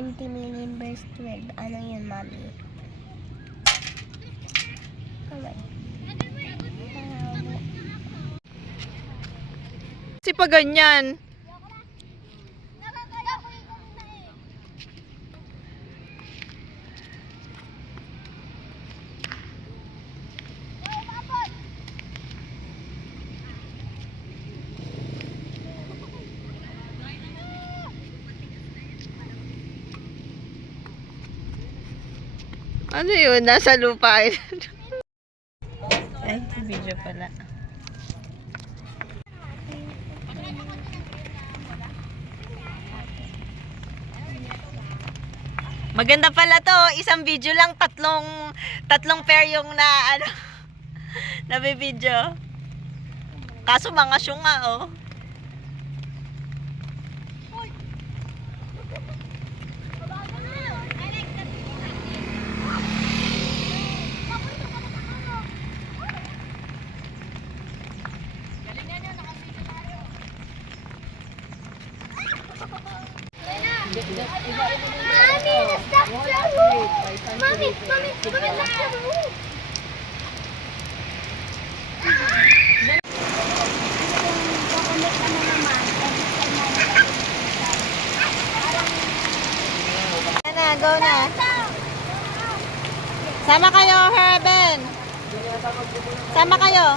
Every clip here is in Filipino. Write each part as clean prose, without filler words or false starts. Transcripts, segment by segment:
20 million verse 12. Ano yun, mami? Alright. Kasi pa ganyan. Ano yun? Nasa lupa. Ay, video pala. Maganda pala to. Isang video lang, tatlong pair yung na, ano, nabibidyo. Kaso mga syunga, oh. Mami, na-stuck sa roof! Mami, na-stuck sa roof! Go na. Sama kayo, Herben. Sama kayo.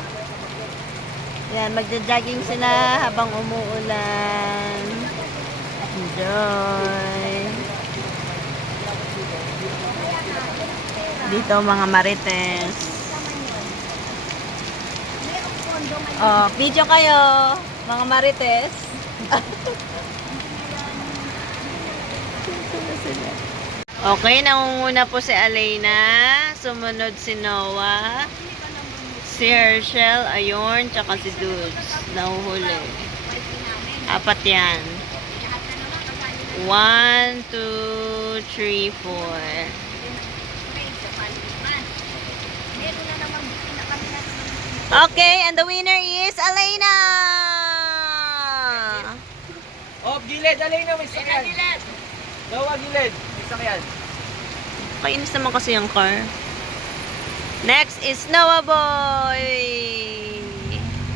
Yan, magja-jogging sila habang umuulan. Enjoy. Dito mga marites. Oh, video kayo, mga marites. Okay, nangunguna po si Aleyna. Sumunod si Noah. Si Herschel, ayun, tsaka si Dudes. Nahuhuli. Apat yan. 1, 2, 3, 4. Okay, and the winner is Aleyna! Oh, gilid, Aleyna, may sakyan. Noah, gilid, may sakyan. Kainis naman kasi yung car. Next is Noah Boy!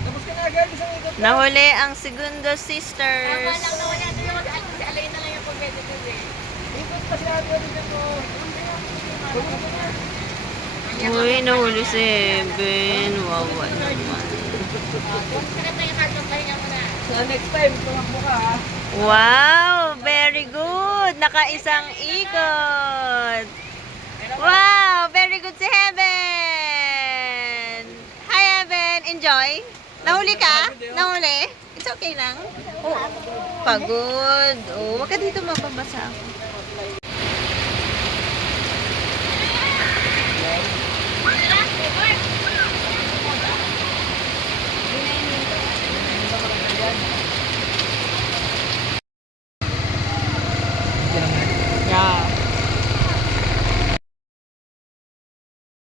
Tapos ka na agad, isang ikot na. Nahuli ang Segundo Sisters. Tama lang na wala si Aleyna lang yung competitive eh. Ikot pa siya, agad dito. Uy, nahuli si Eben. Wawa naman. Sakit na yung hardlock, pahinga mo na. So next time, tumakbo ka ha. Wow! Very good! Nakaisang ikot! Wow! Very good si Heaven! Hi, Heaven! Enjoy! Nahuli ka? Nahuli? It's okay lang. Oh, pagod. Oh, wag ka dito mapabasa ako.